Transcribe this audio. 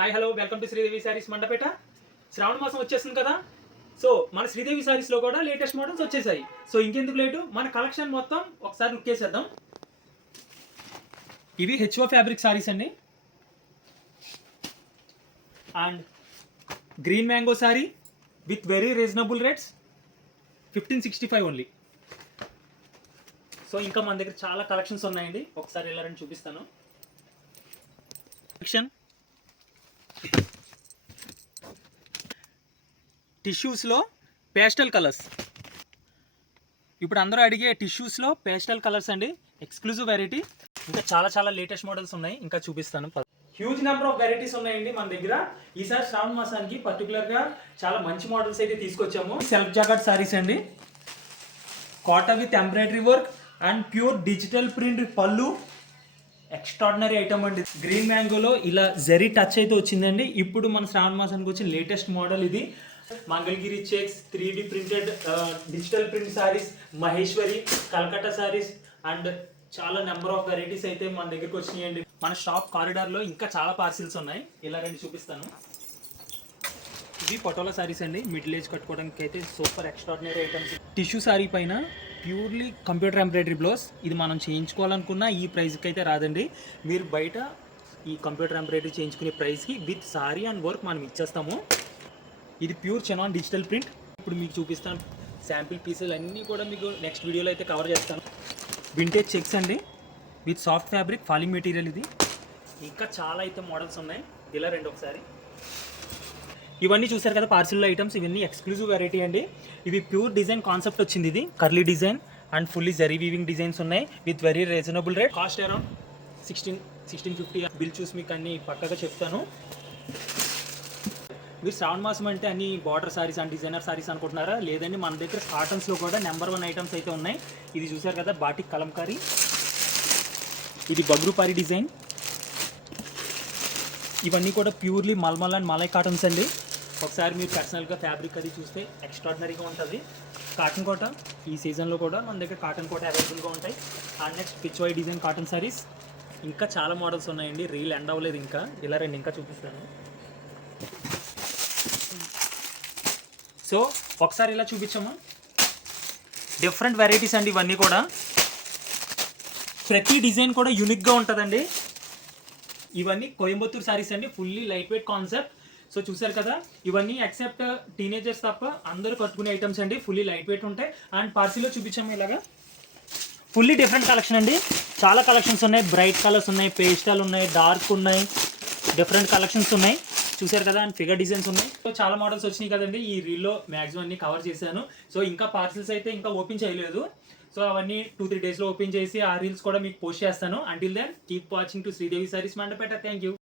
Hi hello welcome to Sridevi sarees Mandapeta. Shravana మాసం వచ్చేస్తుంది కదా. సో మన శ్రీదేవి సారీస్లో కూడా లేటెస్ట్ మోడల్స్ వచ్చేసాయి. సో ఇంకెందుకు లేటు, మన కలెక్షన్ మొత్తం ఒకసారి లుక్ చేసేద్దాం. ఇవి హెచ్ఓ ఫ్యాబ్రిక్ సారీస్ అండి. And green mango saree with very reasonable rates, 1565 only. So ఇంకా మన దగ్గర చాలా కలెక్షన్స్ ఉన్నాయండి. ఒకసారి వెళ్ళారని చూపిస్తాను. కలెక్షన్ టిష్యూస్లో పేస్టల్ కలర్స్. ఇప్పుడు అందరూ అడిగే టిష్యూస్లో పేస్టల్ కలర్స్ అండి, ఎక్స్క్లూజివ్ వెరైటీ. ఇంకా చాలా లేటెస్ట్ మోడల్స్ ఉన్నాయి, ఇంకా చూపిస్తాను. హ్యూజ్ నెంబర్ ఆఫ్ వెరైటీస్ ఉన్నాయండి మన దగ్గర. ఈసారి శ్రావణ మాసానికి పర్టికులర్గా చాలా మంచి మోడల్స్ అయితే తీసుకొచ్చాము. సెల్ఫ్ జాకెట్ సారీస్ అండి, cotton with embroidery work and pure digital print పళ్ళు. ఎక్స్ట్రాడినరీ ఐటమ్ అండి. గ్రీన్ మ్యాంగోలో ఇలా జరీ టచ్ అయితే వచ్చిందండి. ఇప్పుడు మన శ్రావణ మాసానికి వచ్చిన లేటెస్ట్ మోడల్ ఇది. Mangalagiri checks, 3D printed digital print saris, Maheshwari, Calcutta saris and చాలా నెంబర్ ఆఫ్ వెరైటీస్ అయితే మన దగ్గరికి వచ్చినాయండి. మన షాప్ కారిడార్లో ఇంకా చాలా పార్సిల్స్ ఉన్నాయి, ఇలా రండి చూపిస్తాను. ఇవి పటోలా సారీస్ అండి, మిడిల్ ఏజ్ కట్టుకోవడానికి అయితే super extraordinary items. Tissue sorry పైన ప్యూర్లీ కంప్యూటర్ ఎంబ్రాయిడరీ బ్లౌజ్. ఇది మనం చేయించుకోవాలనుకున్న ఈ ప్రైస్కి అయితే రాదండి. మీరు బయట ఈ కంప్యూటర్ ఎంబ్రాయిడరీ చేయించుకునే ప్రైస్కి విత్ సారీ అండ్ వర్క్ మనం ఇచ్చేస్తాము. ఇది ప్యూర్ చెనాన్ డిజిటల్ ప్రింట్. ఇప్పుడు మీకు చూపిస్తాను శాంపిల్ పీసెస్ అన్నీ కూడా మీకు నెక్స్ట్ వీడియోలో అయితే కవర్ చేస్తాను. వింటేజ్ చెక్స్ అండి with soft fabric falling material ఇది. ఇంకా చాలా అయితే మోడల్స్ ఉన్నాయి, ఇలా రెండు ఒకసారి. ఇవన్నీ చూసారు కదా పార్సిల్ ఐటమ్స్, ఇవన్నీ ఎక్స్క్లూజివ్ వెరైటీ అండి. ఇవి ప్యూర్ డిజైన్ కాన్సెప్ట్ వచ్చింది. ఇది curly design and fully zari weaving designs ఉన్నాయి with very reasonable rate. Cost around 1650. Bill చూసి మీకు అన్ని పక్కగా చెప్తాను. మీరు శ్రావణ మాసం అంటే అన్ని border saris and designer saris అనుకుంటున్నారా? లేదండి, మన దగ్గర కాటన్స్లో కూడా నెంబర్ 1 ఐటమ్స్ అయితే ఉన్నాయి. ఇది చూసారు కదా బాటిక్ కలంకారీ, ఇది బగ్రూపారి డిజైన్. ఇవన్నీ కూడా purely mulmul and malai cottons అండి. ఒకసారి మీరు పర్సనల్గా ఫ్యాబ్రిక్ అది చూస్తే ఎక్స్ట్రాడినరీగా ఉంటుంది. కాటన్ కోట ఈ సీజన్లో కూడా మన దగ్గర కాటన్ కోట అవైలబుల్గా ఉంటాయి. And next Pichwai design cotton saris. ఇంకా చాలా మోడల్స్ ఉన్నాయండి, రీల్ ఎండ్ అవ్వలేదు ఇంకా, ఇలా రండి ఇంకా చూపిస్తాను. సో ఒకసారి ఇలా చూపించాము. డిఫరెంట్ వెరైటీస్ అండి ఇవన్నీ కూడా. ప్రతి డిజైన్ కూడా యూనిక్గా ఉంటుందండి. ఇవన్నీ కోయంబత్తూర్ సారీస్ అండి, fully light weight concept. So చూసారు కదా, ఇవన్నీ ఎక్సెప్ట్ టీనేజర్స్ తప్ప అందరూ కట్టుకునే ఐటమ్స్ అండి, ఫుల్లీ లైట్ వెయిట్ ఉంటాయి. అండ్ పార్సిల్లో చూపించాము ఇలాగా ఫుల్లీ డిఫరెంట్ కలెక్షన్ అండి. చాలా కలెక్షన్స్ ఉన్నాయి, బ్రైట్ కలర్స్ ఉన్నాయి, పేస్టల్ ఉన్నాయి, డార్క్ ఉన్నాయి, డిఫరెంట్ కలెక్షన్స్ ఉన్నాయి చూసారు కదా. అండ్ ఫిగర్ డిజైన్స్ ఉన్నాయి. సో చాలా మోడల్స్ వచ్చినాయి కదండి, ఈ రీల్లో మ్యాక్సిమం అన్ని కవర్ చేశాను. సో ఇంకా పార్సిల్స్ అయితే ఇంకా ఓపెన్ చేయలేదు. సో అవన్నీ 2-3 డేస్లో ఓపెన్ చేసి ఆ రీల్స్ కూడా మీకు పోస్ట్ చేస్తాను. Until then keep watching to Sridevi sarees Mandapeta. Thank you.